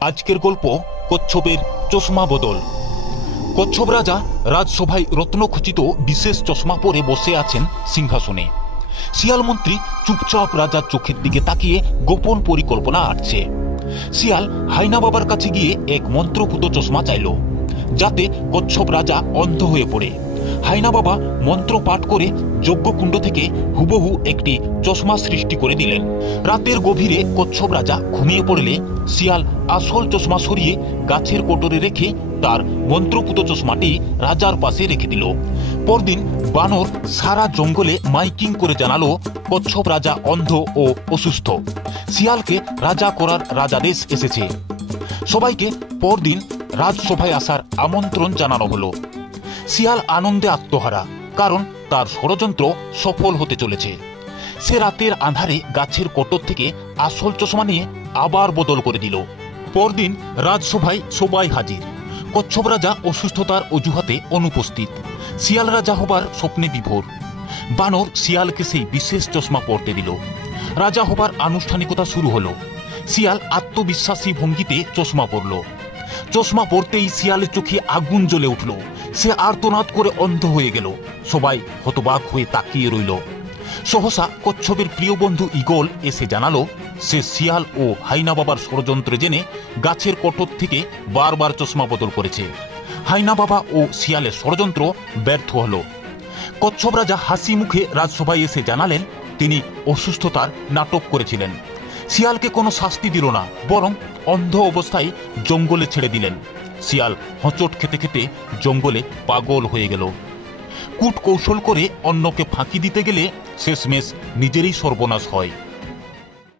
আজকের গল্প কচ্ছপের চশমা বদল। কচ্ছপ রাজা রাজসভায় রত্নখচিত বিশেষ চশমা পরে বসে আছেন সিংহাসনে। শিয়াল মন্ত্রী চুপচাপ রাজার চোখের দিকে তাকিয়ে গোপন পরিকল্পনা আঁটছে। শিয়াল হাইনা বাবার কাছে গিয়ে এক মন্ত্রপুত চশমা চাইল, যাতে কচ্ছপ রাজা অন্ধ হয়ে পড়ে। হাইনা বাবা মন্ত্র পাঠ করে যজ্ঞকুণ্ড থেকে হুবহু একটি চশমা সৃষ্টি করে দিলেন। রাতের গভীরে কচ্ছপ রাজা ঘুমিয়ে পড়লে শিয়াল আসল চশমা সরিয়ে গাছের কোটরে রেখে তার মন্ত্রপুত চশমাটি রাজার পাশে রেখে দিল। পরদিন বানর সারা জঙ্গলে মাইকিং করে জানালো কচ্ছপ রাজা অন্ধ ও অসুস্থ। শিয়ালকে রাজা করার রাজাদেশ এসেছে। সবাইকে পরদিন রাজসভায় আসার আমন্ত্রণ জানানো হলো। শিয়াল আনন্দে আত্মহারা, কারণ তার ষড়যন্ত্র সফল হতে চলেছে। সে রাতের আঁধারে গাছের কোটর থেকে আসল চশমা নিয়ে আবার বদল করে দিল। পরদিন রাজসভায় সবাই হাজির। কচ্ছপ রাজা অসুস্থতার অজুহাতে অনুপস্থিত। শিয়াল রাজা হবার স্বপ্নে বিভোর। বানর শিয়ালকে সেই বিশেষ চশমা পরতে দিল। রাজা হবার আনুষ্ঠানিকতা শুরু হলো। শিয়াল আত্মবিশ্বাসী ভঙ্গিতে চশমা পরল। চশমা পরতেই শিয়ালের চোখে আগুন জ্বলে উঠল। সে আর্তনাদ করে অন্ধ হয়ে গেল। সবাই হতবাক হয়ে তাকিয়ে রইল। সহসা কচ্ছপের প্রিয় বন্ধু ঈগল এসে জানালো সে শিয়াল ও হাইনা বাবার ষড়যন্ত্র জেনে গাছের কোটর থেকে বারবার চশমা বদল করেছে। হাইনা বাবা ও শিয়ালের ষড়যন্ত্র ব্যর্থ হলো। কচ্ছপ রাজা হাসি মুখে রাজসভায় এসে জানালেন তিনি অসুস্থতার নাটক করেছিলেন। শিয়ালকে কোনো শাস্তি দিল না, বরং অন্ধ অবস্থায় জঙ্গলে ছেড়ে দিলেন। শিয়াল হোঁচট খেতে খেতে জঙ্গলে পাগল হয়ে গেল। কূট কৌশল করে অন্যকে ফাঁকি দিতে গেলে শেষমেশ নিজেরই সর্বনাশ হয়।